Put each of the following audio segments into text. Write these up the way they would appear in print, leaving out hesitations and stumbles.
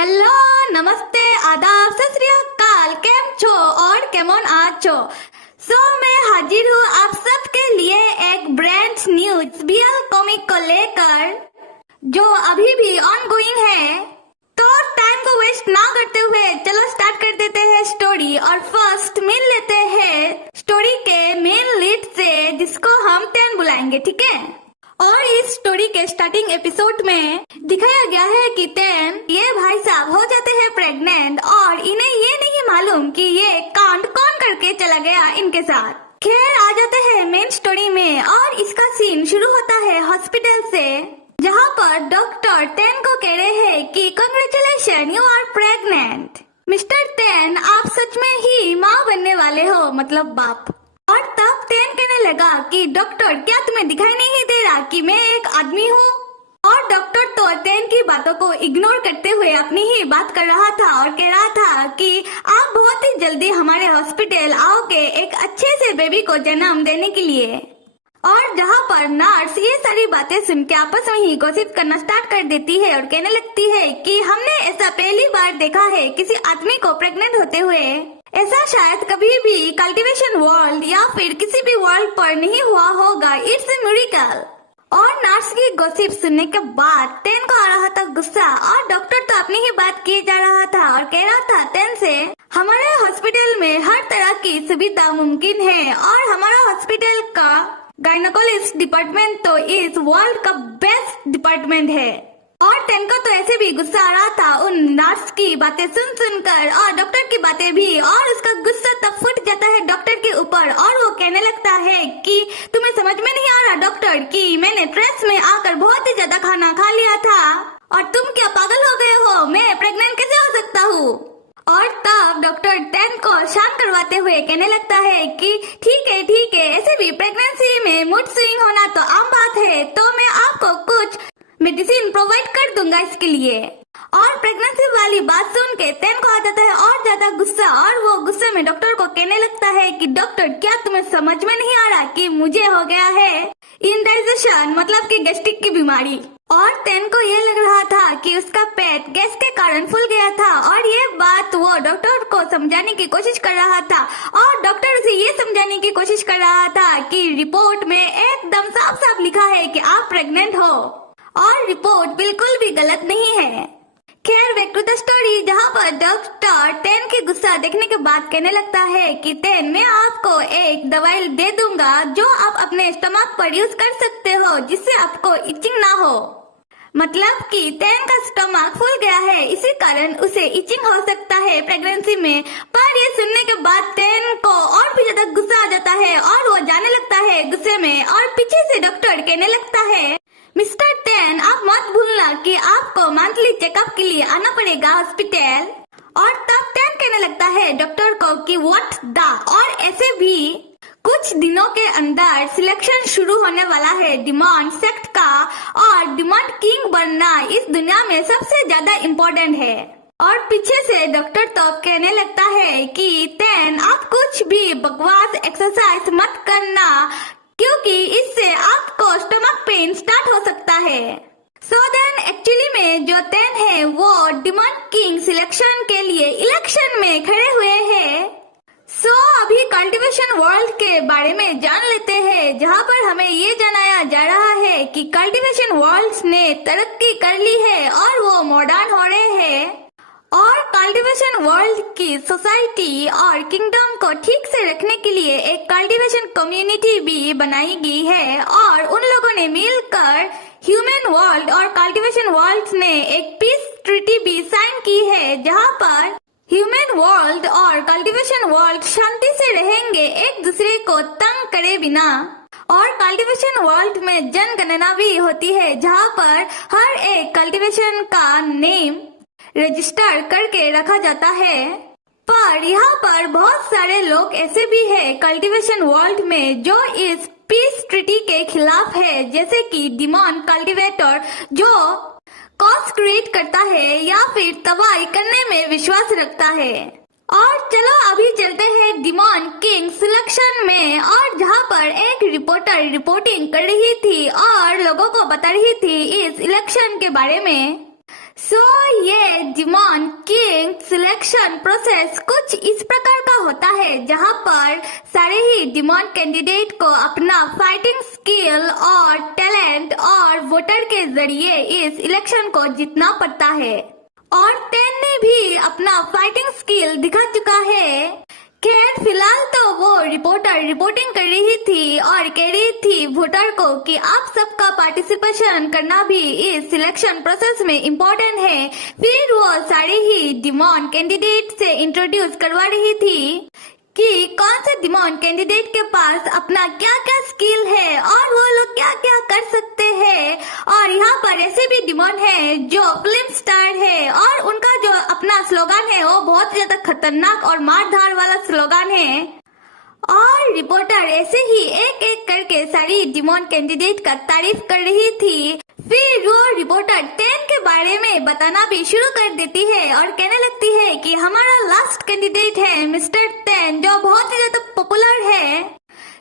Hello, नमस्ते, आदाब, सत श्री अकाल, केम छो और केमन आछो। मैं हाजिर हूँ आप सबके लिए एक ब्रांड न्यूज बीएल कॉमिक को लेकर, जो अभी भी ऑनगोइंग है। तो टाइम को वेस्ट ना करते हुए चलो स्टार्ट कर देते हैं स्टोरी। और फर्स्ट मिल लेते हैं स्टोरी के मेन लीड से, जिसको हम टेन बुलाएंगे, ठीक है। और इस स्टोरी के स्टार्टिंग एपिसोड में दिखाया गया है कि टेन ये भाई साहब हो जाते हैं प्रेग्नेंट और इन्हें ये नहीं मालूम कि ये कांड कौन करके चला गया इनके साथ। खैर आ जाते हैं मेन स्टोरी में और इसका सीन शुरू होता है हॉस्पिटल से, जहाँ पर डॉक्टर टेन को कह रहे हैं कि congratulation, you are pregnant. Mister ten, आप सच में ही माँ बनने वाले हो, मतलब बाप। और तब टेन कहने लगा कि डॉक्टर, क्या तुम्हें दिखाई नहीं दे रहा कि मैं एक आदमी हूँ? और डॉक्टर तो टेन की बातों को इग्नोर करते हुए अपनी ही बात कर रहा था और कह रहा था कि आप बहुत ही जल्दी हमारे हॉस्पिटल आओगे एक अच्छे से बेबी को जन्म देने के लिए। और जहाँ पर नर्स ये सारी बातें सुन के आपस में ही गॉसिप करना स्टार्ट कर देती है और कहने लगती है कि हमने ऐसा पहली बार देखा है किसी आदमी को प्रेग्नेंट होते हुए। ऐसा शायद कभी भी कल्टीवेशन वर्ल्ड या फिर किसी भी वर्ल्ड पर नहीं हुआ होगा। It's a miracle. और नर्स की गॉसिप सुनने के बाद टेन को आ रहा था गुस्सा, और डॉक्टर तो अपनी ही बात किए जा रहा था और कह रहा था टेन से, हमारे हॉस्पिटल में हर तरह की सुविधा मुमकिन है और हमारा हॉस्पिटल का गायनोकोलॉजिस्ट डिपार्टमेंट तो इस वर्ल्ड का बेस्ट डिपार्टमेंट है। और टेन को तो ऐसे भी गुस्सा आ रहा था उन नर्स की बातें सुन सुनकर और डॉक्टर की बातें भी, और उसका गुस्सा तब फूट जाता है डॉक्टर के ऊपर और वो कहने लगता है कि तुम्हें समझ में नहीं आ रहा डॉक्टर कि मैंने स्ट्रेस में आकर बहुत ही ज्यादा खाना खा लिया था और तुम क्या पागल हो गए हो, मैं प्रेग्नेंट कैसे हो सकता हूँ। और तब डॉक्टर टेन को शांत करवाते हुए कहने लगता है कि ठीक है, ऐसे भी प्रेगनेंसी में मूड स्विंग होना तो आम बात है, तो मैं आपको कुछ मेडिसिन प्रोवाइड कर दूंगा इसके लिए। और प्रेगनेंसी वाली बात सुन के टेन को आ जाता है और ज्यादा गुस्सा, और वो गुस्से में डॉक्टर को कहने लगता है कि डॉक्टर, क्या तुम्हें समझ में नहीं आ रहा कि मुझे हो गया है इंडाइजेशन, मतलब कि गैस्ट्रिक की बीमारी। और टेन को ये लग रहा था कि उसका पेट गैस के कारण फूल गया था और ये बात वो डॉक्टर को समझाने की कोशिश कर रहा था, और डॉक्टर उसे ये समझाने की कोशिश कर रहा था कि रिपोर्ट में एकदम साफ साफ लिखा है कि आप प्रेग्नेंट हो और रिपोर्ट बिल्कुल भी गलत नहीं है। खैर बैक टू द स्टोरी, जहाँ पर डॉक्टर टेन की गुस्सा देखने के बाद कहने लगता है कि टेन, मैं आपको एक दवाई दे दूंगा जो आप अपने स्टमक पर यूज कर सकते हो, जिससे आपको इचिंग ना हो। मतलब कि टेन का स्टमक फूल गया है, इसी कारण उसे इचिंग हो सकता है प्रेगनेंसी में। पर ये सुनने के बाद टेन को और भी ज्यादा गुस्सा आ जाता है और वो जाने लगता है गुस्से में, और पीछे से डॉक्टर कहने लगता है, मिस्टर टेन, आप मत भूलना कि आपको मंथली चेकअप के लिए आना पड़ेगा हॉस्पिटल। और तब टेन कहने लगता है डॉक्टर को कि व्हाट द, और ऐसे भी कुछ दिनों के अंदर सिलेक्शन शुरू होने वाला है डिमांड सेक्ट का, और डिमांड किंग बनना इस दुनिया में सबसे ज्यादा इम्पोर्टेंट है। और पीछे से डॉक्टर तो कहने लगता है कि टेन, आप कुछ भी बकवास एक्सरसाइज मत करना, क्योंकि इससे आपको स्टमक पेन स्टार्ट हो सकता है। सो देन एक्चुअली में जो टेन है वो डिमांड किंग सिलेक्शन के लिए इलेक्शन में खड़े हुए हैं। अभी कल्टीवेशन वर्ल्ड के बारे में जान लेते हैं, जहाँ पर हमें ये जनाया जा रहा है कि कल्टीवेशन वर्ल्ड ने तरक्की कर ली है और वो मॉडर्न हो रहे हैं, और कल्टीवेशन वर्ल्ड की सोसाइटी और किंगडम को ठीक से रखने के लिए एक कल्टीवेशन कम्युनिटी भी बनाई गई है, और उन लोगों ने मिलकर ह्यूमन वर्ल्ड और कल्टीवेशन वर्ल्ड ने एक पीस ट्रीटी भी साइन की है, जहाँ पर ह्यूमन वर्ल्ड और कल्टीवेशन वर्ल्ड शांति से रहेंगे, एक दूसरे को तंग करे बिना। और कल्टीवेशन वर्ल्ड में जनगणना भी होती है, जहाँ पर हर एक कल्टीवेशन का नेम रजिस्टर करके रखा जाता है। पर यहाँ पर बहुत सारे लोग ऐसे भी हैं कल्टीवेशन वर्ल्ड में जो इस पीस ट्रीटी के खिलाफ है, जैसे कि डिमॉन कल्टीवेटर जो कॉस्ट क्रिएट करता है या फिर तबाही करने में विश्वास रखता है। और चलो अभी चलते हैं डिमॉन किंग सिलेक्शन में, और जहाँ पर एक रिपोर्टर रिपोर्टिंग कर रही थी और लोगों को बता रही थी इस इलेक्शन के बारे में। ये डिमॉन किंग सिलेक्शन प्रोसेस कुछ इस प्रकार का होता है जहां पर सारे ही डिमॉन कैंडिडेट को अपना फाइटिंग स्किल और टैलेंट और वोटर के जरिए इस इलेक्शन को जीतना पड़ता है। और टेन ने भी अपना फाइटिंग स्किल दिखा चुका है। खैर फिलहाल तो वो रिपोर्टर रिपोर्टिंग कर रही थी और कह रही थी वोटर को कि आप सबका पार्टिसिपेशन करना भी इस सिलेक्शन प्रोसेस में इम्पोर्टेंट है। फिर वो सारे ही डिमॉन कैंडिडेट से इंट्रोड्यूस करवा रही थी कि कौन से डिमॉन कैंडिडेट के पास अपना क्या क्या स्किल है और वो लोग क्या क्या कर सकते हैं। और यहाँ पर ऐसे भी डिमॉन है जो फिल्म स्टार है और उनका जो अपना स्लोगन है वो बहुत ज्यादा खतरनाक और मारधार वाला स्लोगन है। और रिपोर्टर ऐसे ही एक एक करके सारी डिमॉन कैंडिडेट का तारीफ कर रही थी। फिर वो रिपोर्टर 10 के बारे में बताना भी शुरू कर देती है और कहने लगती है कि हमारा लास्ट कैंडिडेट है मिस्टर 10 जो बहुत ही ज्यादा पॉपुलर है,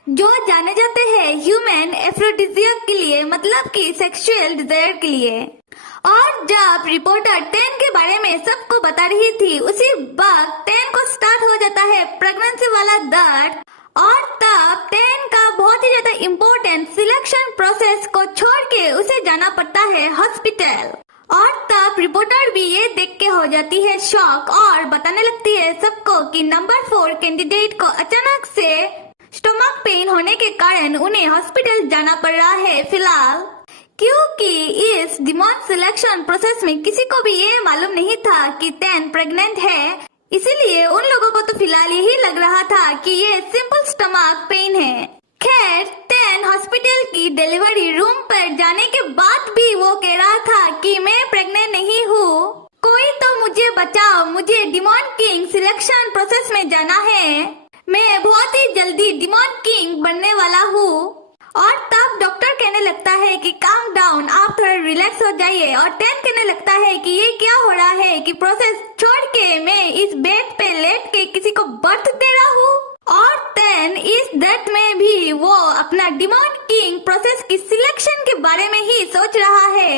जो जाने जाते हैं ह्यूमन एफ्रोडिजियक के लिए, मतलब कि सेक्सुअल डिजायर के लिए। और जब रिपोर्टर 10 के बारे में सबको बता रही थी उसी वक्त 10 को स्टार्ट हो जाता है प्रेगनेंसी वाला दर्द। और तब 10 का बहुत ही ज्यादा इम्पोर्टेंट सिलेक्शन प्रोसेस को छोड़ के उसे जाना पड़ता है हॉस्पिटल। और तब रिपोर्टर भी ये देख के हो जाती है शॉक और बताने लगती है सबको कि नंबर 4 कैंडिडेट को अचानक से स्टमक पेन होने के कारण उन्हें हॉस्पिटल जाना पड़ रहा है फिलहाल, क्योंकि इस डिमॉन सिलेक्शन प्रोसेस में किसी को भी ये मालूम नहीं था कि 10 प्रेग्नेंट है। इसीलिए उन लोगों को तो फिलहाल यही लग रहा था कि ये सिंपल स्टमक पेन है। खैर 10 हॉस्पिटल की डिलीवरी रूम पर जाने के बाद भी वो कह रहा था कि मैं प्रेग्नेंट नहीं हूँ, कोई तो मुझे बचाओ, मुझे डिमॉन किंग सिलेक्शन प्रोसेस में जाना है, मैं बहुत ही जल्दी डिमॉन किंग बनने वाला हूँ। और तब डॉक्टर कहने लगता है कि काम डाउन, आप थोड़ा रिलैक्स हो जाइए। और 10 कहने लगता है कि ये क्या हो रहा है कि प्रोसेस छोड़ के मैं इस बेड पे लेट के किसी को बर्थ दे रहा हूँ। और 10 इस दर्द में भी वो अपना डिमॉन किंग प्रोसेस की सिलेक्शन के बारे में ही सोच रहा है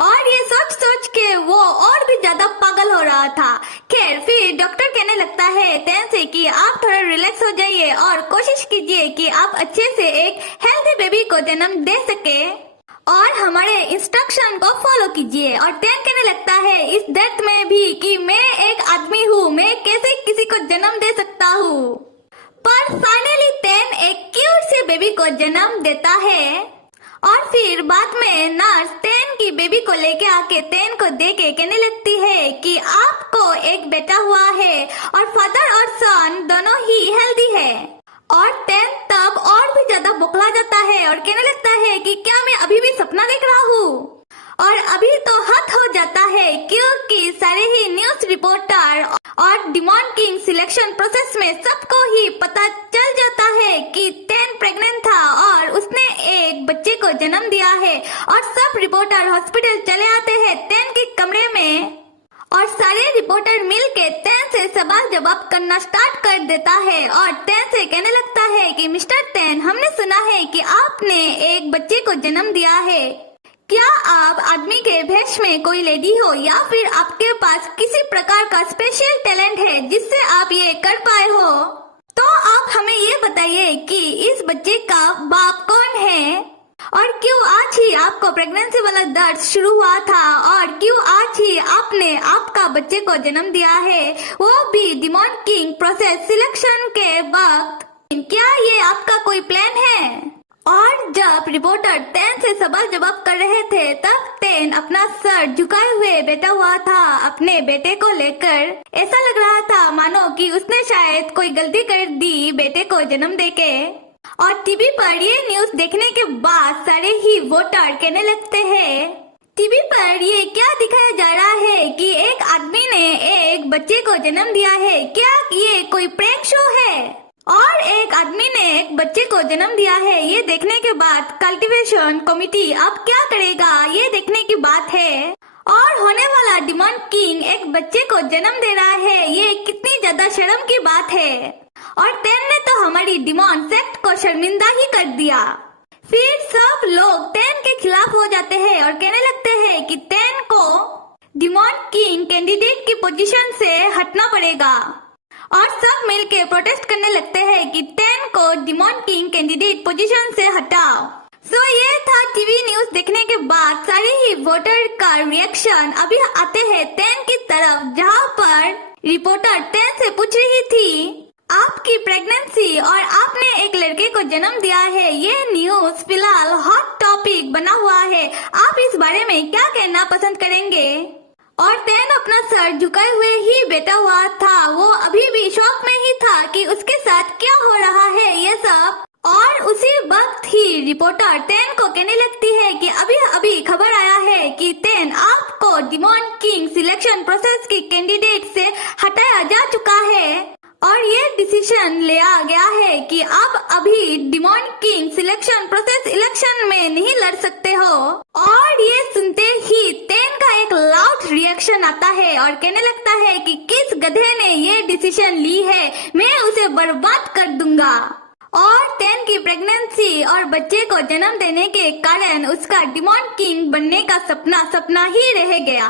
और ये सोच सोच के वो और भी ज्यादा पागल हो रहा था। खैर फिर डॉक्टर कहने लगता है 10 से कि आप थोड़ा रिलैक्स हो जाइए और कोशिश कीजिए कि आप अच्छे से एक हेल्दी बेबी को जन्म दे सके और हमारे इंस्ट्रक्शन को फॉलो कीजिए। और 10 कहने लगता है इस दर्द में भी कि मैं एक आदमी हूँ, मैं कैसे किसी को जन्म दे सकता हूँ। पर फाइनली 10 एक क्यूट से बेबी को जन्म देता है। और फिर बाद में नर्स 10 की बेबी को लेके आके 10 को दे के कहने लगती है कि आपको एक बेटा हुआ है और फादर और सन दोनों ही हेल्दी है। और 10 तब और भी ज्यादा बौखला जाता है और कहने लगता है कि क्या मैं अभी भी सपना देख रहा हूँ। और अभी तो हद हो जाता है क्योंकि सारे ही न्यूज रिपोर्टर और डिमॉन किंग सिलेक्शन प्रोसेस में सबको ही पता चल जाता है कि 10 प्रेग्नेंट था और उसने एक बच्चे को जन्म दिया है। और सब रिपोर्टर हॉस्पिटल चले आते हैं 10 के कमरे में और सारे रिपोर्टर मिलके 10 से सवाल जवाब करना स्टार्ट कर देता है। और 10 से कहने लगता है कि मिस्टर 10, हमने सुना है कि आपने एक बच्चे को जन्म दिया है, क्या आप आदमी के भेष में कोई लेडी हो या फिर आपके पास किसी प्रकार का स्पेशल टैलेंट है जिससे आप ये कर पाए हो? तो आप हमें ये बताइए कि इस बच्चे का बाप कौन है और क्यों आज ही आपको प्रेगनेंसी वाला दर्द शुरू हुआ था और क्यों आज ही आपने आपका बच्चे को जन्म दिया है, वो भी डिमॉन किंग प्रोसेस सिलेक्शन के वक्त। क्या ये आपका कोई प्लान है? और जब रिपोर्टर 10 से सवाल जवाब कर रहे थे तब 10 अपना सर झुकाए हुए बैठा हुआ था अपने बेटे को लेकर। ऐसा लग रहा था मानो कि उसने शायद कोई गलती कर दी बेटे को जन्म देके। और टीवी पर ये न्यूज देखने के बाद सारे ही वोटर कहने लगते हैं टीवी पर ये क्या दिखाया जा रहा है कि एक आदमी ने एक बच्चे को जन्म दिया है, क्या ये कोई प्रैंक शो है? और एक आदमी ने एक बच्चे को जन्म दिया है। ये देखने के बाद कल्टीवेशन कमिटी अब क्या करेगा ये देखने की बात है। और होने वाला डिमॉन किंग एक बच्चे को जन्म दे रहा है, ये कितनी ज्यादा शर्म की बात है। और 10 ने तो हमारी डिमॉन सेक्ट को शर्मिंदा ही कर दिया। फिर सब लोग 10 के खिलाफ हो जाते हैं और कहने लगते हैं कि 10 को डिमॉन किंग कैंडिडेट की पोजीशन से हटना पड़ेगा और सब मिलके प्रोटेस्ट करने लगते हैं कि टेन को डिमॉन किंग कैंडिडेट पोजीशन से हटाओ। सो ये था टीवी न्यूज देखने के बाद सारे ही वोटर का रिएक्शन। अभी आते हैं टेन की तरफ, जहां पर रिपोर्टर टेन से पूछ रही थी आपकी प्रेगनेंसी और आपने एक लड़के को जन्म दिया है, ये न्यूज फिलहाल हॉट टॉपिक बना हुआ है। आप इस बारे में क्या कहना पसंद करेंगे? और टेन अपना सर झुकाए हुए ही बैठा हुआ था। वो अभी भी शॉक में ही था कि उसके साथ क्या हो रहा है ये सब। और उसी वक्त ही रिपोर्टर टेन को कहने लगती है कि अभी अभी खबर आया है कि टेन आपको डिमॉन किंग सिलेक्शन प्रोसेस की कैंडिडेट से हटाया जा चुका है और ये डिसीजन लिया गया है कि अब अभी demon king selection process election में नहीं लड़ सकते हो। और ये सुनते ही टेन का एक लाउड रिएक्शन आता है और कहने लगता है कि किस गधे ने ये डिसीजन ली है, मैं उसे बर्बाद कर दूंगा। और टेन की प्रेगनेंसी और बच्चे को जन्म देने के कारण उसका डिमॉन किंग बनने का सपना ही रह गया।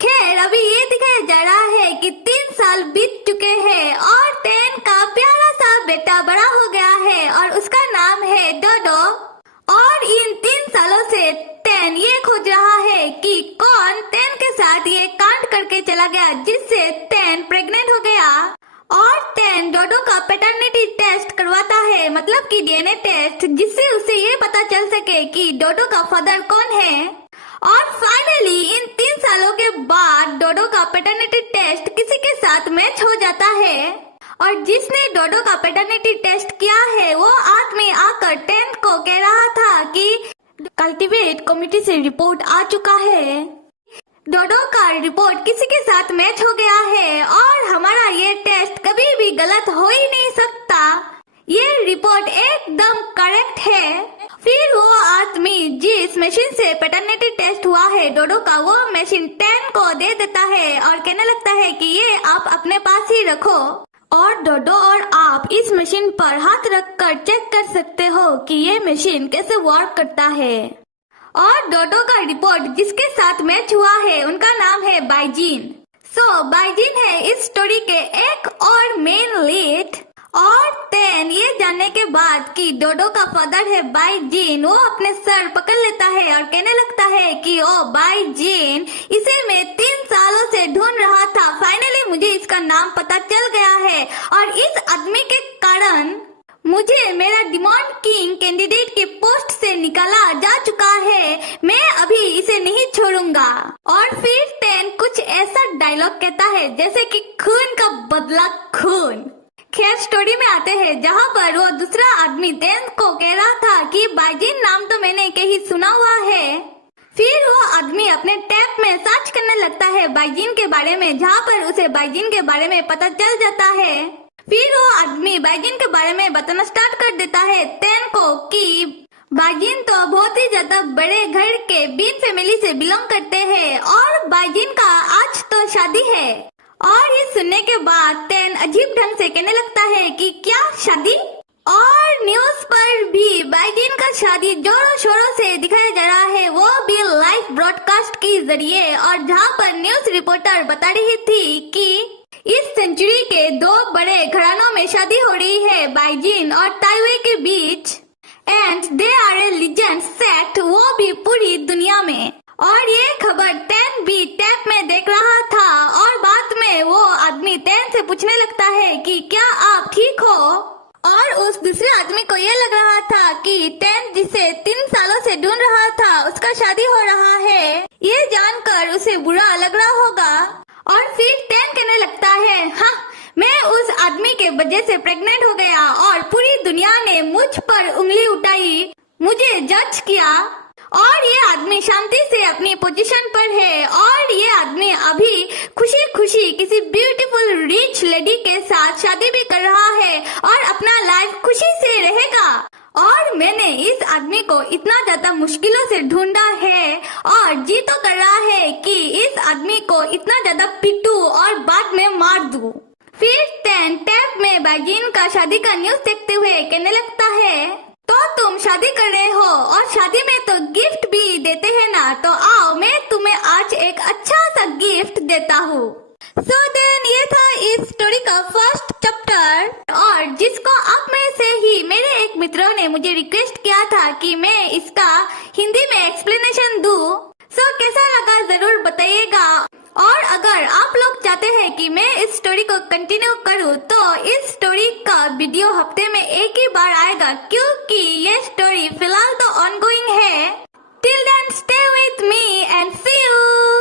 खैर अभी ये दिखाया जा रहा है कि 3 साल बीत चुके हैं और टेन का प्यारा सा बेटा बड़ा हो गया है और उसका नाम है डोडो। और इन 3 सालों से टेन ये खोज रहा है कि कौन टेन के साथ ये कांड करके चला गया जिससे टेन प्रेग्नेंट हो गया। और टेन डोडो का पैटर्निटी टेस्ट करवाता है, मतलब कि डीएनए टेस्ट, जिससे उसे ये पता चल सके कि डोडो का फादर कौन है। और फाइनली इन 3 सालों के बाद डोडो का पैटर्निटी टेस्ट किसी के साथ मैच हो जाता है और जिसने डोडो का पैटर्निटी टेस्ट किया है वो आदमी आकर टेन को कह रहा था कि कल्टीवेट कमेटी से रिपोर्ट आ चुका है, डोडो का रिपोर्ट किसी के साथ मैच हो गया है और हमारा ये टेस्ट कभी भी गलत हो ही नहीं सकता, ये रिपोर्ट एकदम करेक्ट है। फिर वो आदमी जिस मशीन से पैटर्निटी टेस्ट हुआ है डोडो का, वो मशीन टेन को दे देता है और कहने लगता है कि ये आप अपने पास ही रखो और डोडो और आप इस मशीन पर हाथ रखकर चेक कर सकते हो कि ये मशीन कैसे वर्क करता है। और डोडो का रिपोर्ट जिसके साथ मैच हुआ है उनका नाम है बाइजिन। सो बाइजिन है इस स्टोरी के एक और मेन लीड। और टेन ये जानने के बाद कि डोडो का फादर है बाइजिन, वो अपने सर पकड़ लेता है और कहने लगता है कि ओ बाइजिन, इसे मैं 3 सालों से ढूंढ रहा था, फाइनली मुझे इसका नाम पता चल गया है और इस आदमी के कारण मुझे मेरा डिमॉन किंग कैंडिडेट के पोस्ट से निकाला जा चुका है, मैं अभी इसे नहीं छोड़ूंगा। और फिर टेन कुछ ऐसा डायलॉग कहता है जैसे कि खून का बदला खून। खैर स्टोरी में आते हैं जहाँ पर वो दूसरा आदमी टेन को कह रहा था कि बाइजिन नाम तो मैंने कहीं सुना हुआ है। फिर वो आदमी अपने टैब में सर्च करने लगता है बाइजिन के बारे में, जहाँ पर उसे बाइजिन के बारे में पता चल जाता है। फिर वो आदमी बाइजिन के बारे में बताना स्टार्ट कर देता है टेन को कि बाइजिन तो बहुत ही ज्यादा बड़े घर के बिन फैमिली से बिलोंग करते हैं और बाइजिन का आज तो शादी है। और ये सुनने के बाद टेन अजीब ढंग से कहने लगता है कि क्या शादी? और न्यूज पर भी बाइजिन का शादी जोरों शोरों से दिखाया जा रहा है, वो भी लाइव ब्रॉडकास्ट के जरिए। और जहाँ पर न्यूज रिपोर्टर बता रही थी कि इस सेंचुरी के 2 बड़े घरानों में शादी हो रही है बाइजिन और ताइवे के बीच, and they are a legend set, वो भी पूरी दुनिया में। और ये खबर टेन भी टैब में देख रहा था और बाद में वो आदमी टेन से पूछने लगता है कि क्या आप ठीक हो? और उस दूसरे आदमी को ये लग रहा था कि टेन जिसे 3 सालों से ढूंढ रहा था उसका शादी हो रहा है, ये जानकर उसे बुरा लग रहा होगा। और फिर टेन कहने लगता है, हाँ मैं उस आदमी के वजह से प्रेग्नेंट हो गया और पूरी दुनिया ने मुझ पर उंगली उठाई, मुझे जज किया और ये आदमी शांति से अपनी पोजीशन पर है और ये आदमी अभी खुशी खुशी किसी ब्यूटीफुल रिच लेडी के साथ शादी भी कर रहा है और अपना लाइफ खुशी से रहेगा। और मैंने इस आदमी को इतना ज्यादा मुश्किलों से ढूंढा है और जी तो कर रहा है कि इस आदमी को इतना ज्यादा पिटूं और बाद में मार दूं। फिर टेन टैब में बाइजिन का शादी का न्यूज देखते हुए कहने लगता है, तो तुम शादी कर रहे हो और शादी में तो गिफ्ट भी देते हैं ना, तो आओ मैं तुम्हें आज एक अच्छा सा देता हूँ। सो देन ये था इस स्टोरी का फर्स्ट चैप्टर, और जिसको आप में से ही मेरे एक मित्रों ने मुझे रिक्वेस्ट किया था कि मैं इसका हिंदी में एक्सप्लेनेशन दूं। सो कैसा लगा जरूर बताइएगा, और अगर आप लोग चाहते हैं कि मैं इस स्टोरी को कंटिन्यू करूं तो इस स्टोरी का वीडियो हफ्ते में एक ही बार आएगा, क्योंकि ये स्टोरी फिलहाल तो ऑनगोइंग है। Till then stay with me and see you.